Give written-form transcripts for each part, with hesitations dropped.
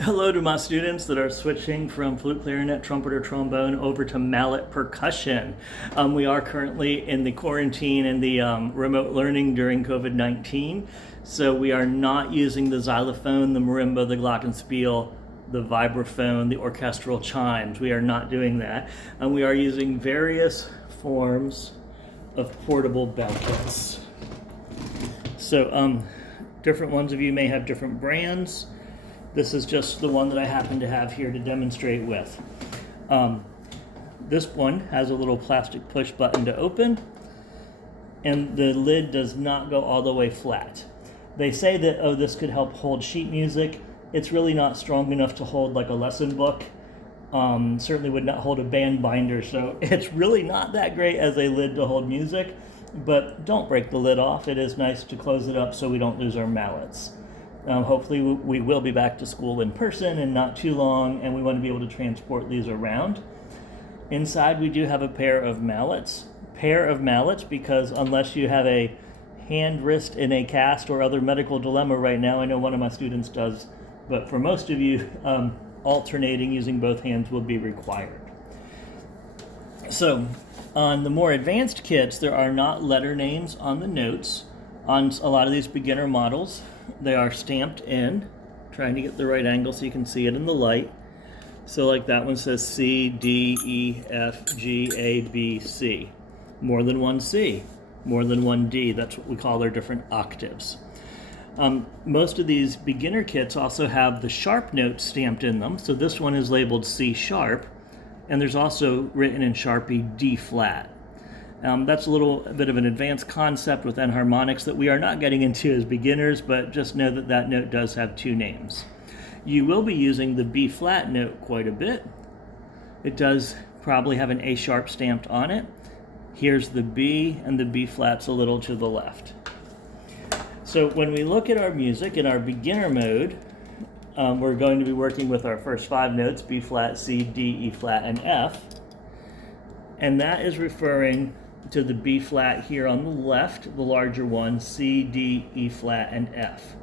Hello to my students that are switching from flute, clarinet, trumpet, or trombone over to mallet percussion. We are currently in the quarantine and the remote learning during COVID-19, so we are not using the xylophone, the marimba, the glockenspiel, the vibraphone, the orchestral chimes. We are not doing that. And we are using various forms of portable bell kits. So different ones of you may have different brands. This is just the one that I happen to have here to demonstrate with. This one has a little plastic push button to open, and the lid does not go all the way flat. They say that, oh, this could help hold sheet music. It's really not strong enough to hold like a lesson book. Certainly would not hold a band binder, so it's really not that great as a lid to hold music, but don't break the lid off. It is nice to close it up so we don't lose our mallets. Hopefully we will be back to school in person in not too long, and we want to be able to transport these around. Inside we do have a pair of mallets. Because unless you have a hand, wrist in a cast or other medical dilemma right now, I know one of my students does, but for most of you, alternating using both hands will be required. So on the more advanced kits, there are not letter names on the notes. On a lot of these beginner models, they are stamped in, trying to get the right angle so you can see it in the light. So like that one says C, D, E, F, G, A, B, C. More than one C, more than one D. That's what we call their different octaves. Most of these beginner kits also have the sharp notes stamped in them. So this one is labeled C sharp, and there's also written in Sharpie D flat. That's a little bit of an advanced concept with enharmonics that we are not getting into as beginners, but just know that that note does have two names. You will be using the B flat note quite a bit. It does probably have an A sharp stamped on it. Here's the B, and the B flat's a little to the left. So when we look at our music in our beginner mode, we're going to be working with our first five notes, B flat, C, D, E flat, and F. And that is referring to the B flat here on the left, the larger one, C, D, E flat, and F.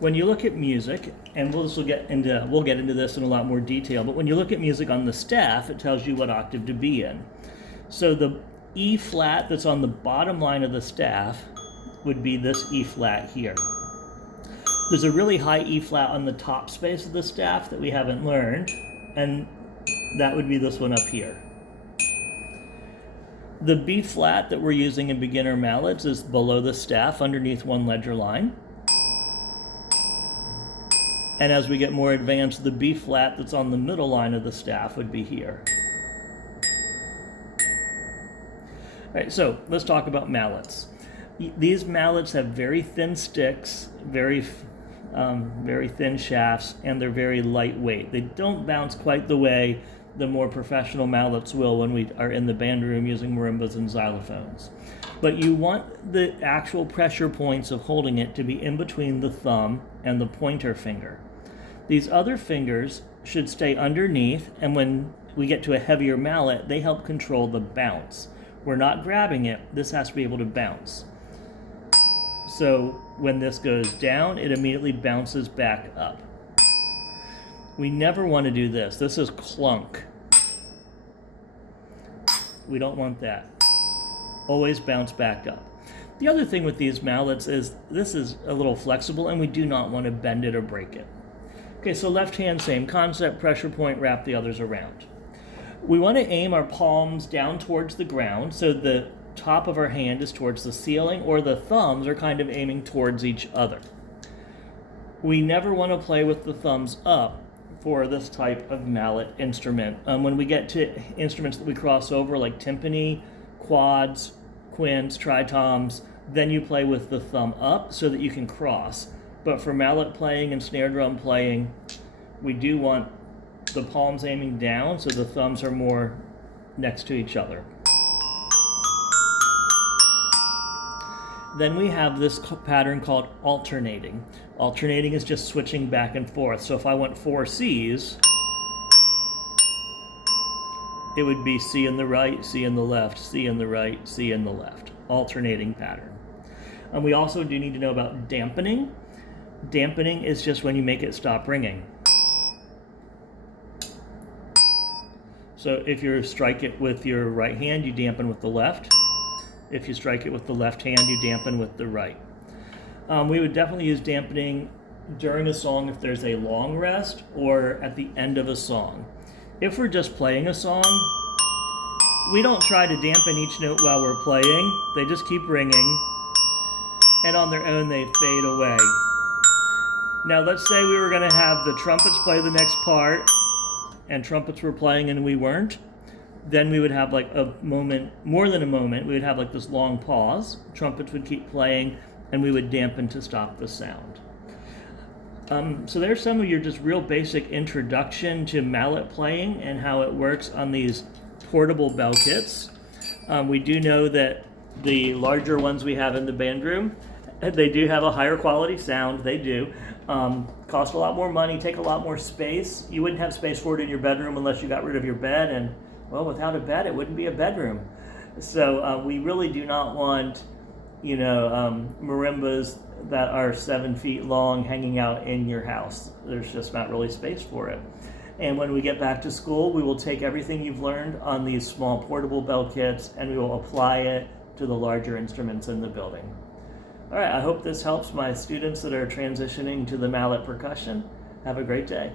When you look at music, and we'll get into this in a lot more detail, but when you look at music on the staff, it tells you what octave to be in. So the E flat that's on the bottom line of the staff would be this E flat here. There's a really high E flat on the top space of the staff that we haven't learned, and that would be this one up here. The B flat that we're using in beginner mallets is below the staff underneath one ledger line. And as we get more advanced, the B flat that's on the middle line of the staff would be here. All right, so let's talk about mallets. These mallets have very thin sticks, very thin shafts, and they're very lightweight. They don't bounce quite the way the more professional mallets will when we are in the band room using marimbas and xylophones. But you want the actual pressure points of holding it to be in between the thumb and the pointer finger. These other fingers should stay underneath, and when we get to a heavier mallet, they help control the bounce. We're not grabbing it, this has to be able to bounce. So when this goes down, it immediately bounces back up. We never want to do this. This is clunk. We don't want that. Always bounce back up. The other thing with these mallets is this is a little flexible, and we do not want to bend it or break it. Okay, so left hand, same concept, pressure point, wrap the others around. We want to aim our palms down towards the ground, so the top of our hand is towards the ceiling, or the thumbs are kind of aiming towards each other. We never want to play with the thumbs up for this type of mallet instrument. When we get to instruments that we cross over, like timpani, quads, quints, tritoms, then you play with the thumb up so that you can cross. But for mallet playing and snare drum playing, we do want the palms aiming down so the thumbs are more next to each other. Then we have this pattern called alternating. Alternating is just switching back and forth. So if I want 4 C's, it would be C in the right, C in the left, C in the right, C in the left. Alternating pattern. And we also do need to know about dampening. Dampening is just when you make it stop ringing. So if you strike it with your right hand, you dampen with the left. If you strike it with the left hand, you dampen with the right. We would definitely use dampening during a song if there's a long rest or at the end of a song. If we're just playing a song, we don't try to dampen each note while we're playing. They just keep ringing, and on their own they fade away. Now let's say we were going to have the trumpets play the next part, and trumpets were playing and we weren't. Then we would have like a moment, more than a moment, we would have like this long pause. Trumpets would keep playing, and we would dampen to stop the sound. So there's some of your just real basic introduction to mallet playing and how it works on these portable bell kits. We do know that the larger ones we have in the band room, they do have a higher quality sound, they do. Cost a lot more money, take a lot more space. You wouldn't have space for it in your bedroom unless you got rid of your bed, and well, without a bed, it wouldn't be a bedroom. So we really do not want, marimbas that are 7 feet long hanging out in your house. There's just not really space for it. And when we get back to school, we will take everything you've learned on these small portable bell kits and we will apply it to the larger instruments in the building. All right, I hope this helps my students that are transitioning to the mallet percussion. Have a great day.